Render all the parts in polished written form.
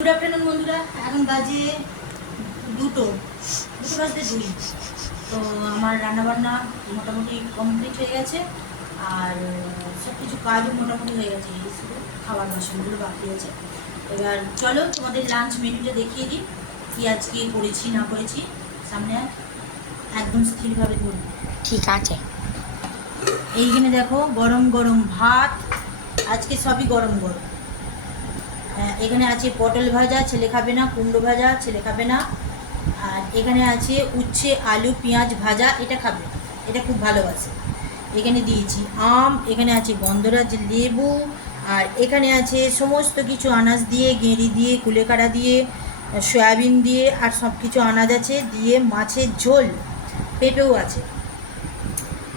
Good afternoon বন্ধুরা, এখন বাজে দুটো বাজতে দুই। তো আমার রান্নাবান্না মোটামুটি কমপ্লিট হয়ে গেছে, আর সব কিছু কাজও মোটামুটি হয়ে গেছে, শুধু খাবার বাসনগুলো বাকি আছে। এবার চলো তোমাদের লাঞ্চ মেনুটা দেখিয়ে দিই, কী আজকে করেছি না করেছি। সামনে একদম স্থিরভাবে ধরুন, ঠিক আছে। এইখানে দেখো গরম গরম ভাত, আজকে সবই গরম গরম। এখানে আছে পটল ভাজা, ছেলে খাবে না। কুমড়ো ভাজা, ছেলে খাবে না। আর এখানে আছে উচ্ছে আলু পেঁয়াজ ভাজা, এটা খাবে, এটা খুব ভালোবাসে। এখানে দিয়েছি আম, এখানে আছে গন্ধরাজ লেবু, আর এখানে আছে সমস্ত কিছু আনাজ দিয়ে, গেঁড়ি দিয়ে, কুলেখাড়া দিয়ে, সয়াবিন দিয়ে, আর সব কিছু আনাজ আছে দিয়ে মাছের ঝোল, পেঁপেও আছে,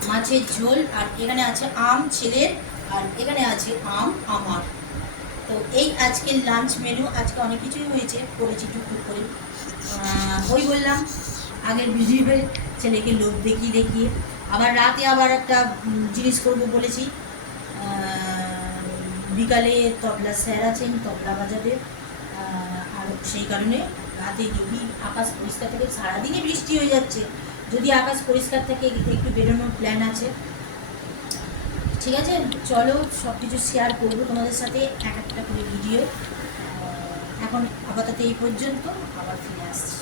মাছের ঝোল। আর এখানে আছে আম ছেলের, আর এখানে আছে আম আমার। তো এই আজকের লাঞ্চ মেনু। আজকে অনেক কিছুই হয়েছে, করেছি টুকটুক করে। ওই বললাম আগের ভিডিওয়ে, ছেলেকে লোভ দেখিয়ে দেখিয়ে আবার রাতে আবার একটা জিনিস করবো বলেছি। বিকালে তবলা স্যার আছেন, তবলা বাজাবে, আর সেই কারণে রাতে যদি আকাশ পরিষ্কার থাকে, সারাদিনই বৃষ্টি হয়ে যাচ্ছে, যদি আকাশ পরিষ্কার থাকে একটু বেরোনোর প্ল্যান আছে। ঠিক আছে, চলো সব কিছু শেয়ার করবো তোমাদের সাথে, এক একটা করে ভিডিও। এখন আপাতত এই পর্যন্ত, আবার ফিরে আসছি।